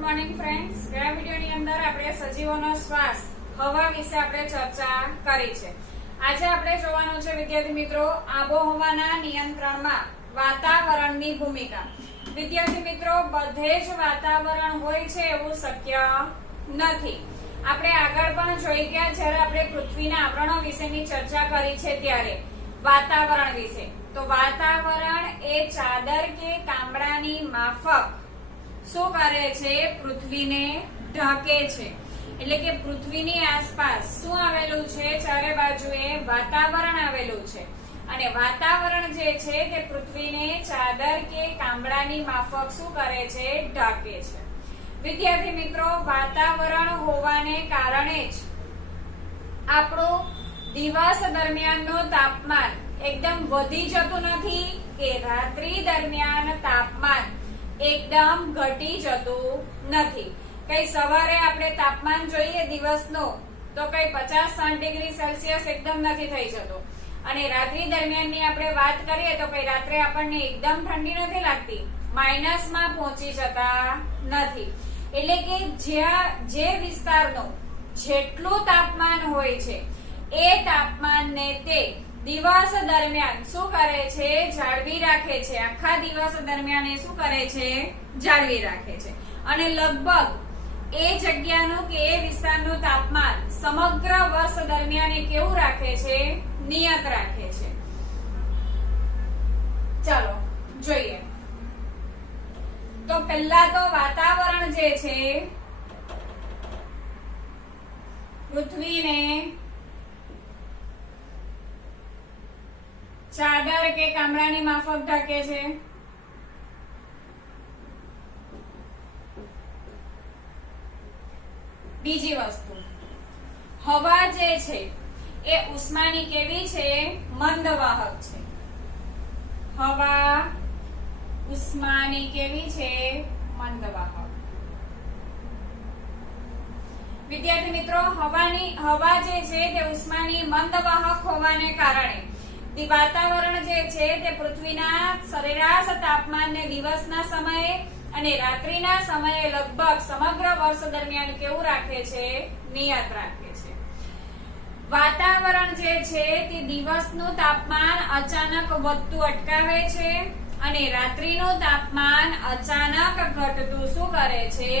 Good morning friends, ગયા વિડિયોની અંદર આપણે સજીવોનો શ્વાસ હવા વિશે આપણે ચર્ચા કરી છે. આજે આપણે જોવાનું છે વિદ્યાર્થી મિત્રો આબોહવાના નિયંત્રણમાં વાતાવરણની ભૂમિકા. વિદ્યાર્થી મિત્રો, બધે જ વાતાવરણ હોય છે એવું શક્ય નથી. આપણે આગળ પણ જોઈ ગયા જ્યારે આપણે પૃથ્વીના આવરણો વિશેની ચર્ચા કરી છે ત્યારે વાતાવરણ વિશે. તો વાતાવરણ એ ચાદર કે કામડાની માફક શું કરે છે? પૃથ્વીને ઢાંકે છે. એટલે કે પૃથ્વીની આસપાસ શું આવેલું છે? ચારે બાજુએ વાતાવરણ આવેલું છે અને વાતાવરણ જે છે તે પૃથ્વીને ચાદર કે કામડાની માફક શું કરે છે? ઢાંકે છે. વિદ્યાર્થી મિત્રો, વાતાવરણ હોવાને કારણે જ આપણું દિવસ દરમિયાનનું તાપમાન એકદમ વધી જતું નથી કે રાત્રિ દરમિયાન તાપમાન એકદમ ઘટી જતું નથી. કઈ સવારે આપણે તાપમાન જોઈએ દિવસનું તો કઈ 50-60 ડિગ્રી સેલ્સિયસ એકદમ નથી થઈ જતું અને રાત્રિ દરમિયાનની આપણે વાત કરીએ તો કઈ રાત્રે આપણને એકદમ ઠંડી નથી લાગતી, માઇનસમાં પહોંચી જતા નથી. એટલે કે જે વિસ્તારનું જેટલું તાપમાન હોય છે એ તાપમાનને તે દિવસ દરમિયાન શું કરે છે? જાળવી રાખે છે. આખા દિવસ દરમિયાન એ શું કરે છે? જાળવી રાખે છે. અને લગભગ એ જગ્યાનું કે એ વિસ્તારનું તાપમાન સમગ્ર વર્ષ દરમિયાન એ કેવું રાખે છે? નિયત રાખે છે. ચાલો જોઈએ. તો પહેલા તો વાતાવરણ જે છે પૃથ્વીને ચાદર કે કામડાની માફક ઢાંકે છે. બીજી વસ્તુ, હવા જે છે એ ઉષ્માની કેવી છે? મંદવાહક છે. હવા ઉષ્માની કેવી છે? મંદવાહક. વિદ્યાર્થી મિત્રો, હવા જે છે તે ઉષ્માની મંદવાહક હોવાને કારણે વાતાવરણ જે છે તે પૃથ્વીના સરેરાશ તાપમાનને દિવસના સમયે અને રાત્રિના સમયે લગભગ સમગ્ર વર્ષ દરમિયાન કેવું રાખે છે? નિયત રાખે છે. વાતાવરણ જે છે તે દિવસનું તાપમાન અચાનક વધતું અટકાવે છે અને રાત્રિનું તાપમાન અચાનક ઘટતું શું કરે છે?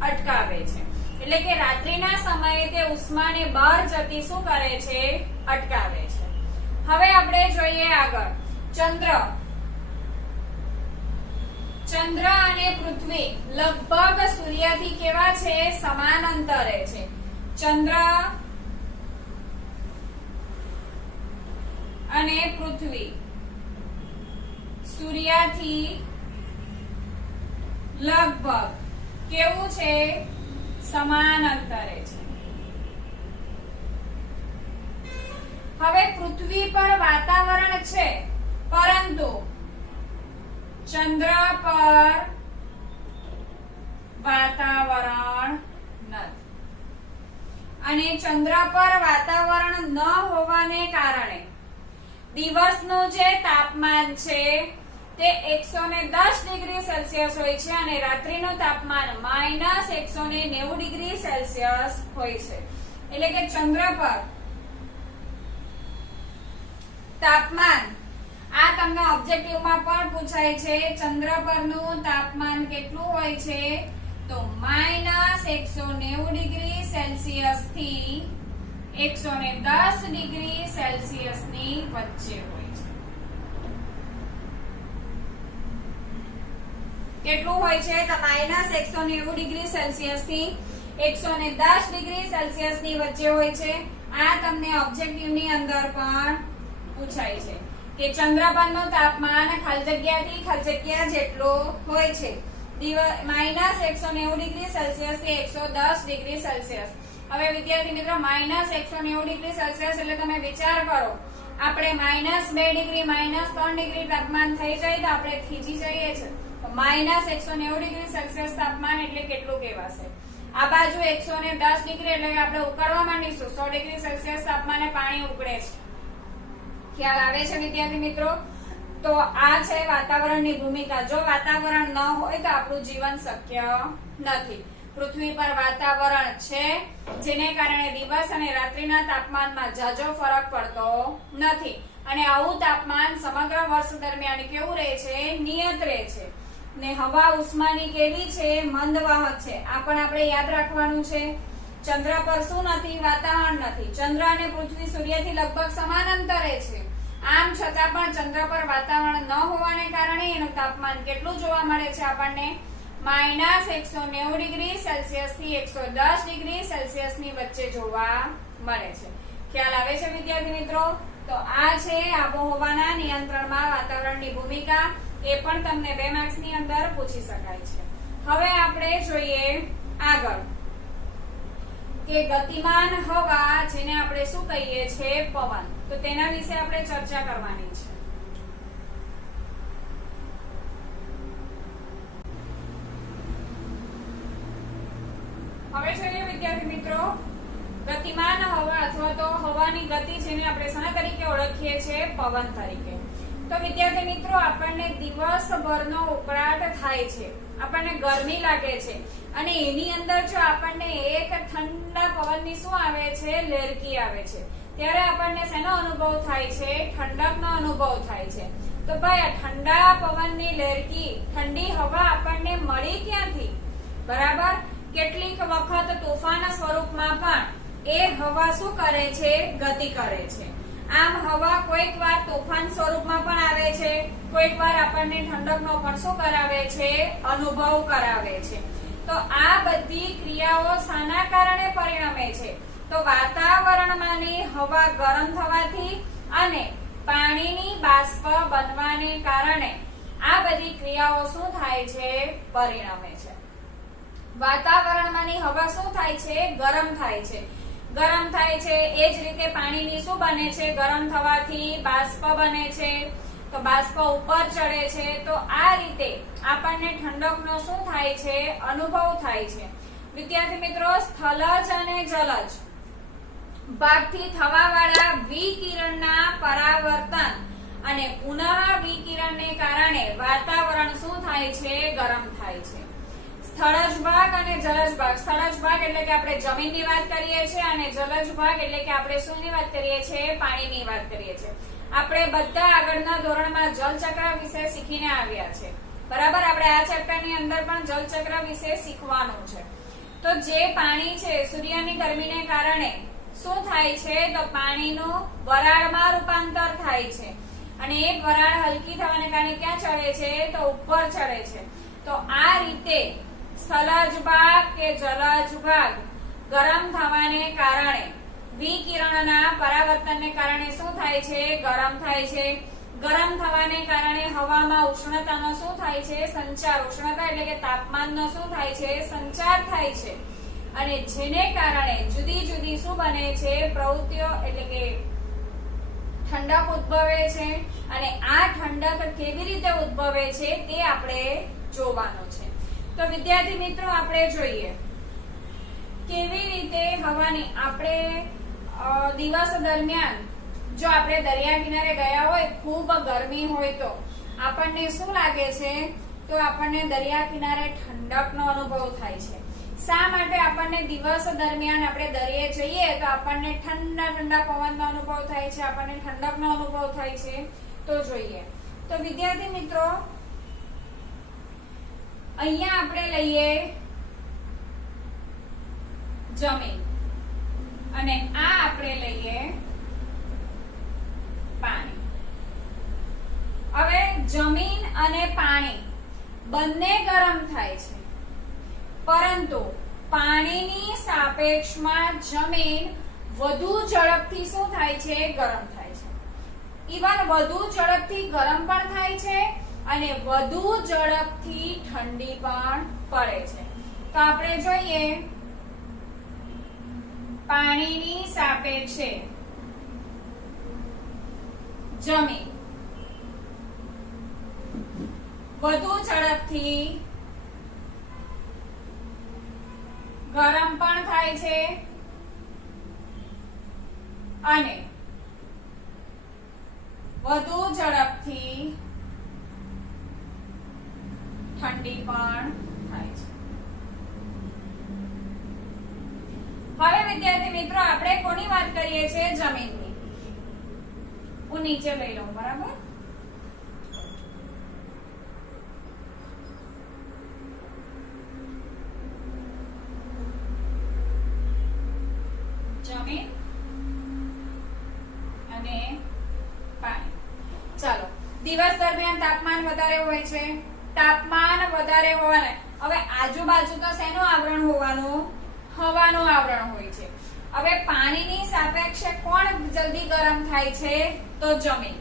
અટકાવે છે. એટલે કે રાત્રિના સમયે તે ઉષ્માને બહાર જતી શું કરે છે? અટકાવે છે. હવે આપણે જોઈએ આગળ ચંદ્ર અને પૃથ્વી લગભગ સૂર્યથી કેવા છે? સમાન અંતરે છે. ચંદ્ર અને પૃથ્વી સૂર્યથી લગભગ કેવું છે? સમાન અંતરે છે. હવે પૃથ્વી પર વાતાવરણ છે પરંતુ ચંદ્ર પર વાતાવરણ નથી. અને ચંદ્ર પર વાતાવરણ ન હોવાને કારણે દિવસનું જે તાપમાન છે તે 110 ડિગ્રી સેલ્સિયસ હોય છે અને રાત્રિનું તાપમાન -190 ડિગ્રી સેલ્સિયસ હોય છે. એટલે કે ચંદ્ર પર તાપમાન, આ તમને ઓબ્જેક્ટિવમાં પણ પૂછાય છે, ચંદ્ર પરનું તાપમાન કેટલું હોય છે? તો -190 ડિગ્રી સેલ્સિયસ થી 110 ડિગ્રી સેલ્સિયસ ની વચ્ચે હોય છે. કેટલું હોય છે? તો -190 ડિગ્રી સેલ્સિયસ થી 110 ડિગ્રી સેલ્સિયસ ની વચ્ચે હોય છે. આ તમને ઓબ્જેક્ટિવ ની અંદર પણ પૂછાય છે કે ચંદ્ર પરનું તાપમાન ખાલી જગ્યાથી ખાલી જગ્યા જેટલું હોય છે. -190 ડિગ્રી સેલ્સિયસ થી 110 ડિગ્રી સેલ્સિયસ. હવે વિદ્યાર્થી મિત્રો, -190 ડિગ્રી સેલ્સિયસ એટલે તમે વિચાર કરો, આપણે -2 ડિગ્રી -3 ડિગ્રી તાપમાન થઈ જાય તો આપણે ખીજી જઈએ છે. તો -190 ડિગ્રી સેલ્સિયસ તાપમાન એટલે કેટલું કહેવાશે? આ બાજુ 110 ડિગ્રી એટલે આપણે ઉકળવા માંડીશું. 100 ડિગ્રી સેલ્સિયસ તાપમાને પાણી ઉકળે છે. ખ્યાલ આવે છે વિદ્યાર્થી મિત્રો? તો આ છે વાતાવરણની ભૂમિકા. જો વાતાવરણ ન હોય તો આપણું જીવન શક્ય નથી. પૃથ્વી પર વાતાવરણ છે, જેને કારણે દિવસ અને રાત્રિના તાપમાનમાં ઝાઝો ફરક પડતો નથી અને આવું તાપમાન સમગ્ર વર્ષ દરમિયાન કેવું રહે છે? નિયત રહે છે. ને હવા ઉષ્માની કેવી છે? મંદવાહક છે. આ પણ આપણે યાદ રાખવાનું છે. ચંદ્ર પર શું નથી? વાતાવરણ નથી. ચંદ્ર અને પૃથ્વી સૂર્યથી લગભગ સમાન અંતરે છે. આમ છતાં પણ ચંદ્ર પર વાતાવરણ ન હોવાને કારણે એનું તાપમાન કેટલું જોવા મળે છે આપણને? -190 ડિગ્રી સેલ્સિયસ થી 110 ડિગ્રી સેલ્સિયસ ની વચ્ચે જોવા મળે છે. ખ્યાલ આવે છે વિદ્યાર્થી મિત્રો? તો આ છે આબોહવાના નિયંત્રણમાં વાતાવરણની ભૂમિકા. એ પણ તમને 2 માર્ક્સ ની અંદર પૂછી શકાય છે. હવે આપણે જોઈએ આગળ કે ગતિમાન હવા, જેને આપણે શું કહીએ છીએ? પવન. તો તેના વિશે આપણે ચર્ચા કરવાની છે. હવે જોઈએ વિદ્યાર્થી મિત્રો, ગતિમાન હવા અથવા તો હવાની ગતિ, જેને આપણે શેના તરીકે ઓળખીએ છીએ? પવન તરીકે. તો વિદ્યાર્થી મિત્રો, આપણને દિવસભરનો ઉકળાટ થાય છે, આપણને ગરમી લાગે છે અને એની અંદર જો આપણને એક ઠંડા પવનની શું આવે છે? લહેરકી આવે છે, ત્યારે આપણને શેનો અનુભવ થાય છે? ઠંડકનો અનુભવ થાય છે. તો ભાઈ, આ ઠંડા પવનની લહેરકી, ઠંડી હવા આપણને મળી ક્યાંથી? બરાબર. કેટલીક વખત તોફાના સ્વરૂપમાં પણ એ હવા શું કરે છે? ગતિ કરે છે. આમ હવા કોઈક વાર તોફાન સ્વરૂપમાં પણ આવે છે, કોઈક વાર આપણને ઠંડકનો પણ શું કરાવે છે? અનુભવ કરાવે છે. તો આ બધી ક્રિયાઓ શાના કારણે પરિણમે છે? તો વાતાવરણમાંની હવા ગરમ થવાથી અને પાણીની બાષ્પ બનવાને કારણે આ બધી ક્રિયાઓ શું થાય છે? પરિણમે છે. વાતાવરણમાંની હવા શું થાય છે? ગરમ થાય છે. ગરમ થાય છે એ જ રીતે પાણીની શું બને છે? ગરમ થવાથી બાષ્પ બને છે. તો બાષ્પ ઉપર ચડે છે. તો આ રીતે આપણને ઠંડકનો શું થાય છે? અનુભવ થાય છે. વિદ્યાર્થી મિત્રો, સ્થલજ અને જલજ ભાગથી થવાવાળા વિકિરણના પરાવર્તન અને પુનઃ વિકિરણને કારણે વાતાવરણ શું થાય છે? ગરમ થાય છે. સ્થળજ ભાગ અને જલજ ભાગ. સ્થળજ ભાગ એટલે કે આપણે જમીનની વાત કરીએ છીએ અને જલજ ભાગ એટલે કે આપણે શેની વાત કરીએ છીએ? પાણીની વાત કરીએ છીએ. આપણે બધા આગળના ધોરણમાં જલચક્ર વિશે શીખીને આવ્યા છે. બરાબર. આપણે આ ચેપ્ટરની અંદર પણ જલચક્ર વિશે શીખવાનું છે. તો જે પાણી છે, સૂર્યની ગરમીને કારણે શું થાય છે? તો પાણીનું વરાળમાં રૂપાંતર થાય છે અને એ વરાળ હલકી થવાને કારણે ક્યાં ચડે છે? તો ઉપર ચડે છે. તો આ રીતે સ્થલજ ભાગ કે જલજ ભાગ ગરમ થવાને કારણે, વિકિરણના પરાવર્તનને કારણે શું થાય છે? ગરમ થાય છે. ગરમ થવાને કારણે હવામાં ઉષ્ણતાનો શું થાય છે? સંચાર. ઉષ્ણતા એટલે કે તાપમાનનો શું થાય છે? સંચાર થાય છે અને જેને કારણે જુદી જુદી શું બને છે? પ્રવૃત્તિઓ એટલે કે ઠંડક ઉદ્ભવે છે. અને આ ઠંડક કેવી રીતે ઉદ્ભવે છે તે આપણે જોવાનું છે. તો વિદ્યાર્થી મિત્રો, આપણે જોઈએ કેવી રીતે હવાની, આપણે દિવસ દરમિયાન જો આપણે દરિયા કિનારે ગયા હોય, ખૂબ ગરમી હોય તો આપણને શું લાગે છે? તો આપણને દરિયા કિનારે ઠંડકનો અનુભવ થાય છે. શા માટે આપણને દિવસ દરમિયાન આપણે દરિયે જઈએ તો આપણને ઠંડા ઠંડા પવનનો અનુભવ થાય છે, આપણને ઠંડકનો અનુભવ થાય છે? તો જોઈએ. તો વિદ્યાર્થી મિત્રો, અહીંયા આપણે લઈએ જમીન અને આ આપણે લઈએ પાણી. હવે જમીન અને પાણી બંને ગરમ થાય છે, પરંતુ પાણીની સાપેક્ષમાં જમીન વધુ ઝડપથી શું થાય છે? ગરમ થાય છે. ઈવન વધુ ઝડપથી ગરમ પણ થાય છે અને વધુ ઝડપથી ઠંડી પણ પડે છે. તો આપણે જોઈએ પાણીની સાપેક્ષે જમીન વધુ ઝડપથી ગરમ પણ થાય છે અને વધુ ઝડપથી ઠંડી પણ થાય છે. હવે વિદ્યાર્થી મિત્રો આપણે કોની વાત કરીએ છીએ? જમીનની. હું નીચે લઈ લઉં, બરાબર? જમીન અને પાણી. ચાલો, દિવસ દરમિયાન તાપમાન વધારે હોય છે. તાપમાન વધારે હોવાને હવે આજુબાજુ તો શેનું આવરણ હોવાનું? હવાનું આવરણ હોય છે. હવે પાણીની સાપેક્ષે કોણ જલ્દી ગરમ થાય છે? તો જમીન.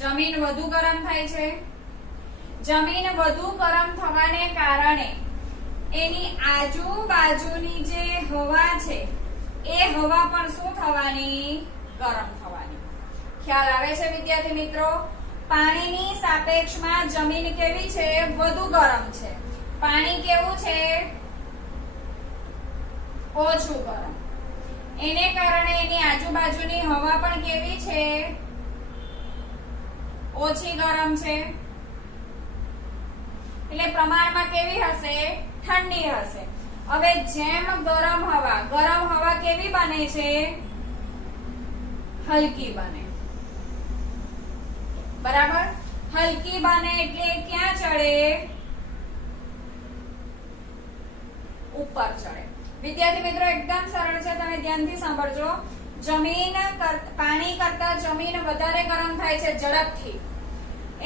જમીન વધુ ગરમ થાય છે. જમીન વધુ ગરમ થવાને કારણે એની આજુબાજુની જે હવા છે એ હવા પણ શું થવાની? ગરમ થવાની. ખ્યાલ આવે છે વિદ્યાર્થી મિત્રો? પાણીની સાપેક્ષમાં જમીન કેવી છે? વધુ ગરમ છે. પાણી કેવું છે? ઓછું ગરમ. એને કારણે એની આજુબાજુની હવા પણ કેવી છે? ઓછી ગરમ છે. એટલે પ્રમાણમાં કેવી હશે? ઠંડી હશે. હવે જેમ ગરમ હવા કેવી બને છે? હલકી બને. બરાબર? હલકી બને એટલે ક્યાં ચડે? ઉપર ચડે. વિદ્યાર્થી મિત્રો એકદમ સરળ છે, તમે ધ્યાનથી સાંભળજો. પાણી કરતા જમીન વધારે ગરમ થાય છે ઝડપથી.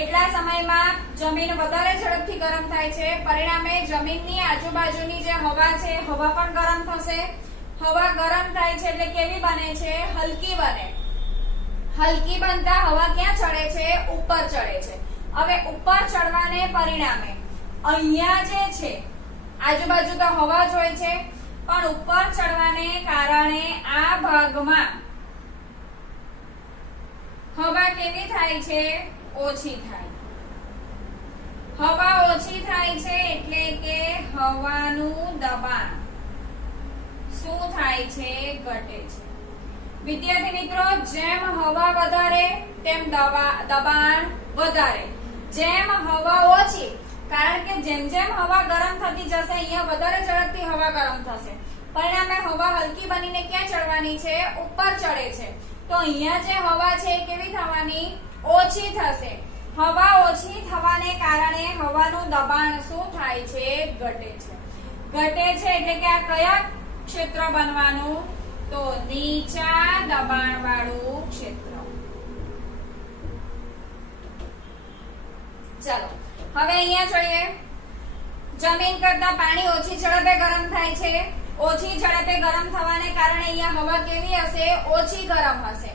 એટલા સમયમાં જમીન વધારે ઝડપથી ગરમ થાય છે. પરિણામે જમીનની આજુબાજુની જે હવા છે હવા પણ ગરમ થશે. હવા ગરમ થાય છે એટલે કેવી બને છે? હલકી બને. હલકી બનતા હવા ક્યાં ચડે છે? ઉપર ચડે છે. હવે ઉપર ચડવાને પરિણામે અહીંયા જે છે આજુબાજુ તો હવા જ હોય છે, પણ ઉપર ચડવાને કારણે આ ભાગમાં હવા કેવી થાય છે? ઓછી થાય. હવા ઓછી થાય છે એટલે કે હવાનું દબાણ શું થાય છે? ઘટે છે. વિદ્યાર્થી મિત્રો, જેમ હવા વધારે તેમ દબાણ વધારે. જેમ હવા ઓછી, કારણ કે જેમ જેમ હવા ગરમ થતી જશે અહીંયા વધારે ઝડપથી હવા ગરમ થશે. પરિણામે હવા હલકી બનીને ક્યાં ચડવાની છે? ઉપર ચડે છે. તો અહીંયા જે હવા છે કેવી થવાની? ઓછી થશે. હવા ઓછી થવાને કારણે હવાનું દબાણ શું થાય છે? ઘટે છે. ઘટે છે એટલે કે આ કયા ક્ષેત્ર બનવાનું? તો નીચા દબાણ વાળું ક્ષેત્ર. ચાલો હવે અહીંયા જોઈએ. જમીન કરતા પાણી ઓછી ઝડપે ગરમ થાય છે. ઓછી ઝડપે ગરમ થવાને કારણે અહીંયા હવા કેવી હશે? ઓછી ગરમ હશે.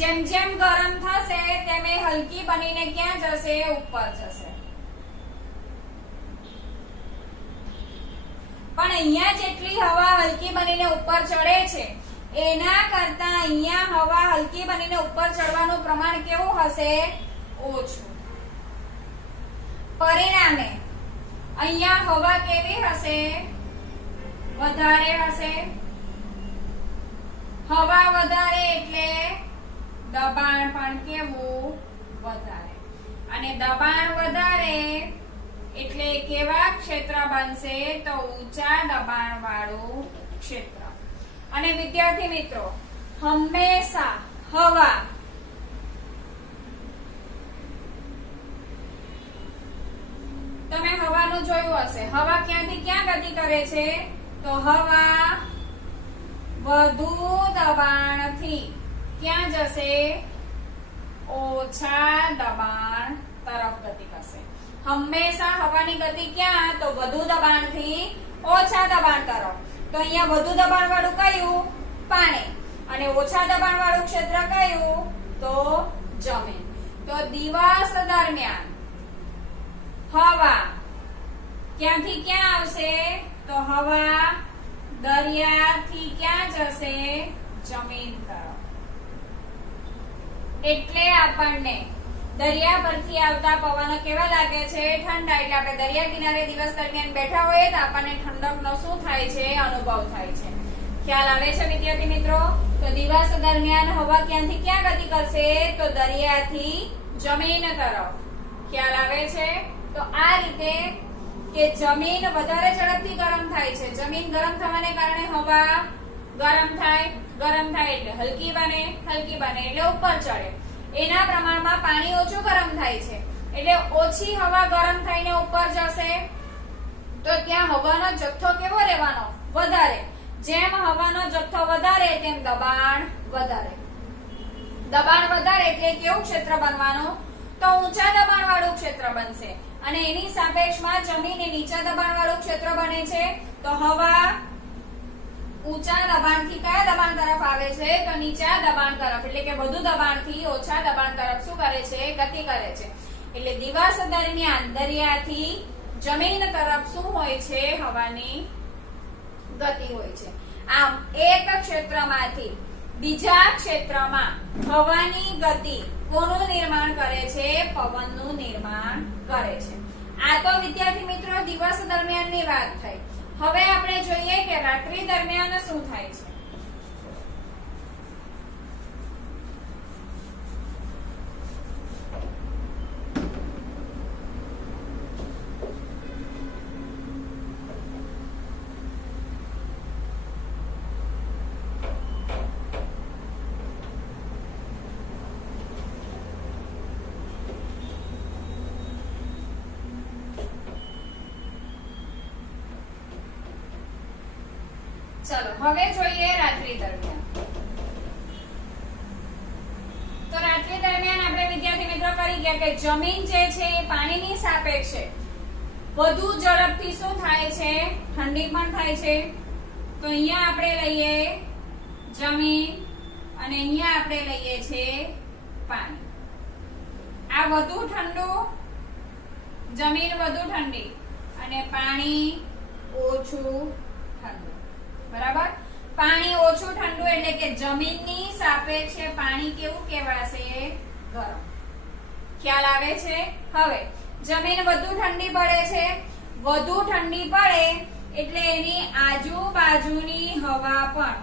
જેમ જેમ ગરમ થશે તેમ એ હલકી બનીને ક્યાં જશે? ઉપર જશે. પણ અહીંયા જેટલી હવા હલકી બનીને ઉપર ચડે છે એના કરતા અહીંયા હવા હલકી બનીને ઉપર ચડવાનું પ્રમાણ કેવું હશે? ઓછું. પરિણામે અહીંયા હવા કેવી હશે? વધારે હશે. હવા વધારે એટલે દબાણ પણ કેવું? વધારે. અને દબાણ વધારે એટલે કેવા ક્ષેત્ર બનશે? તો ઊંચા દબાણ વાળું ક્ષેત્ર. અને વિદ્યાર્થી મિત્રો, હંમેશા હવા તમે હવાનું જોયું હશે. હવા ક્યાંથી ક્યાં ગતિ કરે છે? તો હવા વધુ દબાણથી ક્યાં જશે? ઓછા દબાણ તરફ ગતિ કરશે. હંમેશા હવાની ગતિ ક્યાં? તો વધુ દબાણથી ઓછા દબાણ તરફ. તો અહીંયા વધુ દબાણ વાળું કયું? પાણી. અને ઓછા દબાણ વાળું ક્ષેત્ર કયું? તો જમીન. તો દિવસ દરમિયાન હવા ક્યાંથી ક્યાં આવશે? તો હવા દરિયાથી ક્યાં જશે? જમીન તરફ. એટલે આપણને દરિયા પરથી આવતા પવનો કેવા લાગે છે? ઠંડા. એટલે આપણે દરિયા કિનારે દિવસ દરમિયાન બેઠા હોઈએ તો આપણને ઠંડકનો શું થાય છે? અનુભવ થાય છે. ખ્યાલ આવે છે વિદ્યાર્થી મિત્રો? તો દિવસ દરમિયાન હવા ક્યાંથી ક્યાં ગતિ કરશે? તો દરિયાથી જમીન તરફ. ખ્યાલ આવે છે? તો આ રીતે કે જમીન વધારે ઝડપથી ગરમ થાય છે. જમીન ગરમ થવાને કારણે હવા ગરમ થાય એટલે હલકી બને એટલે ઉપર ચડે. એના પ્રમાણમાં પાણી ઓછું ગરમ થાય છે એટલે ઓછી હવા ગરમ થઈને ઉપર જશે તો ત્યાં હવાનો જથ્થો કેવો રહેવાનો? વધારે. જેમ હવાનો જથ્થો વધારે તેમ દબાણ વધારે. દબાણ વધારે એટલે કેવું ક્ષેત્ર બનવાનું? તો ઊંચા દબાણ વાળું ક્ષેત્ર બનશે. અને એની સાપેક્ષમાં જમીન એ નીચા દબાણ વાળું ક્ષેત્ર બને છે. તો હવા ઊંચા દબાણથી કયા દબાણ તરફ આવે છે? તો નીચા દબાણ તરફ. એટલે કે વધુ દબાણથી ઓછા દબાણ તરફ શું કરે છે? ગતિ કરે છે. એટલે દિવસ દરમિયાન દરિયાથી જમીન તરફ શું હોય છે? હવાની ગતિ હોય છે. આમ એક ક્ષેત્રમાંથી બીજા ક્ષેત્રમાં હવાની ગતિ કોનું નિર્માણ કરે છે? પવનનું નિર્માણ કરે છે. આ તો વિદ્યાર્થી મિત્રો દિવસ દરમિયાનની વાત થઈ. હવે આપણે જોઈએ કે રાત્રિ દરમિયાન શું થાય છે. ચલો હવે જોઈએ રાત્રિ દરમિયાન. તો રાત્રિ દરમિયાન આપણે વિદ્યાર્થી મિત્રો કરી ગયા કે જમીન જે છે એ પાણીની સાપેક્ષે વધુ ઝડપથી શું થાય છે? ઠંડી પણ થાય છે. તો અહીંયા આપણે લઈએ જમીન અને અહીંયા આપણે લઈએ છે પાણી. આ વધુ ઠંડુ, જમીન વધુ ઠંડી અને પાણી ઓછું ઠંડુ. બરાબર? પાણી ઓછું ઠંડુ એટલે કે જમીનની સાપેક્ષે પાણી કેવું કહેવાશે? ગરમ. ખ્યાલ આવે છે? હવે જમીન વધુ ઠંડી પડે છે. વધુ ઠંડી પડે એટલે એની આજુબાજુની હવા પણ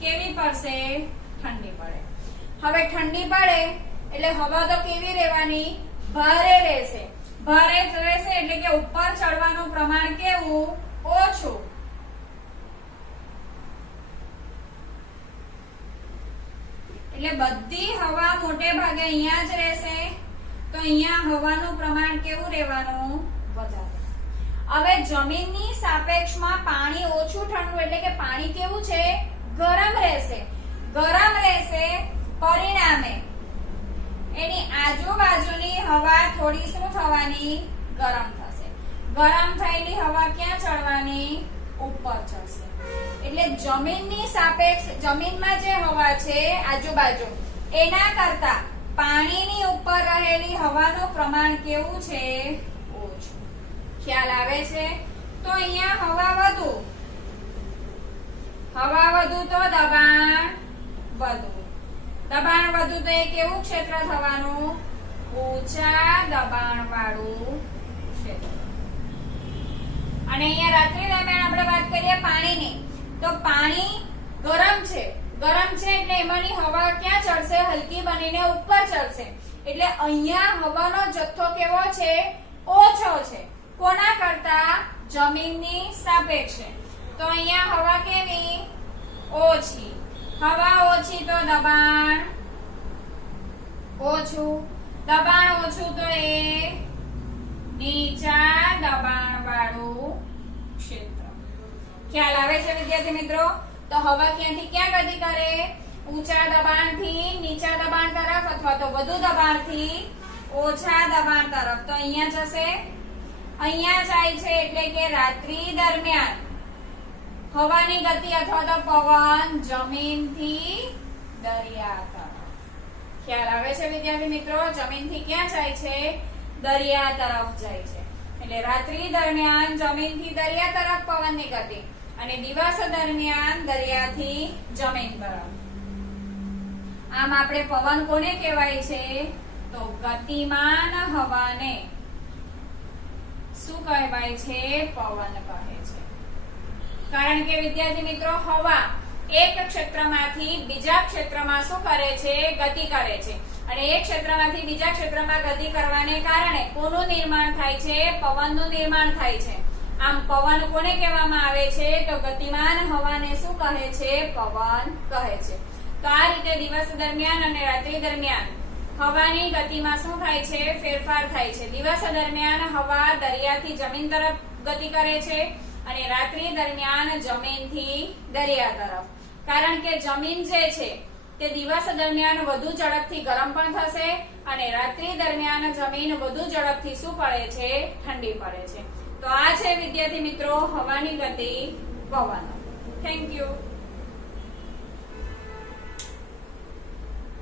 કેવી પડશે? ઠંડી પડે. હવે ઠંડી પડે એટલે હવા તો કેવી રહેવાની? ભારે રહેશે. ભારે રહેશે એટલે કે ઉપર ચડવાનું પ્રમાણ કેવું? ઓછું. એટલે બધી હવા મોટે ભાગે અહીંયા જ રહેશે. તો અહીંયા હવાનું પ્રમાણ કેવું રહેવાનું? વધારે. હવે જમીનની સાપેક્ષમાં પાણી ઓછું ઠંડુ એટલે કે પાણી કેવું છે? ગરમ રહેશે. ગરમ રહેશે પરિણામે એની આજુબાજુની હવા થોડી શું થવાની? ગરમ થશે. ગરમ થયેલી હવા ક્યાં ચડવાની? ઉપર ચડશે. એટલે જમીનની સાપેક્ષ જમીનમાં જે હવા છે આજુબાજુ એના કરતા પાણીની ઉપર રહેલી હવાનું પ્રમાણ કેવું છે? ઓછું. ખ્યાલ આવે છે? તો અહીંયા હવા વધુ તો દબાણ વધુ. દબાણ વધુ તો એ કેવું ક્ષેત્ર થવાનું? ઊંચા દબાણ વાળું ક્ષેત્ર. અને અહીંયા રાત્રિ દરમિયાન આપણે વાત કરીએ પાણીની. તો પાણી ગરમ છે એટલે એમાંની હવા ક્યાં ચડશે? હલકી બનીને ઉપર ચડશે. એટલે અહીંયા હવાનો જથ્થો કેવો છે? ઓછો છે. કોના કરતા? જમીનની સાપેક્ષે. તો અહીંયા હવા કેવી? ઓછી. હવા ઓછી તો દબાણ ઓછું. દબાણ ઓછું તો એ નીચા દબાણ વાળું ક્ષેત્ર. ખ્યાલ આવે છે વિદ્યાર્થી મિત્રો? તો હવા ક્યાંથી ક્યાં ગતિ કરે? ઊંચા દબાણથી નીચા દબાણ તરફ અથવા તો વધુ દબાણથી ઓછા દબાણ તરફ. તો અહીંયા જશે. અહીંયા જાય છે એટલે કે રાત્રિ દરમિયાન હવાની ગતિ અથવા તો પવન જમીનથી દરિયા તરફ. ખ્યાલ આવે છે વિદ્યાર્થી મિત્રો? જમીનથી ક્યાં જાય છે? દરિયા તરફ જાય છે. એટલે રાત્રિ દરમિયાન જમીનથી દરિયા તરફ પવનની ગતિ અને દિવસ દરમિયાન દરિયાથી જમીન તરફ. આમ આપણે પવન કોને કહેવાય છે? તો ગતિમાન હવાને શું કહેવાય છે? પવન કહે છે. કારણ કે વિદ્યાર્થી મિત્રો હવા એક ક્ષેત્રમાંથી બીજા ક્ષેત્રમાં શું કરે છે? ગતિ કરે છે. અને એક ક્ષેત્રમાંથી બીજા ક્ષેત્રમાં ગતિ કરવાને કારણે કોનું નિર્માણ થાય છે? પવનનું નિર્માણ થાય છે. આમ પવન કોને કહેવામાં આવે છે? તો ગતિમાન હવાને શું કહે છે? પવન કહે છે. તો આ રીતે દિવસ દરમિયાન અને રાત્રિ દરમિયાન હવાની ગતિમાં શું થાય છે? ફેરફાર થાય છે. દિવસ દરમિયાન હવા દરિયાથી જમીન તરફ ગતિ કરે છે અને રાત્રિ દરમિયાન જમીનથી દરિયા તરફ. કારણ કે જમીન જે છે તે દિવસ દરમિયાન વધુ ઝડપથી ગરમ પણ થશે અને રાત્રિ દરમિયાન જમીન વધુ ઝડપથી શું પડે છે? ઠંડી પડે છે. તો આ છે વિદ્યાર્થી મિત્રો હવાની ગતિ, પવન. Thank you.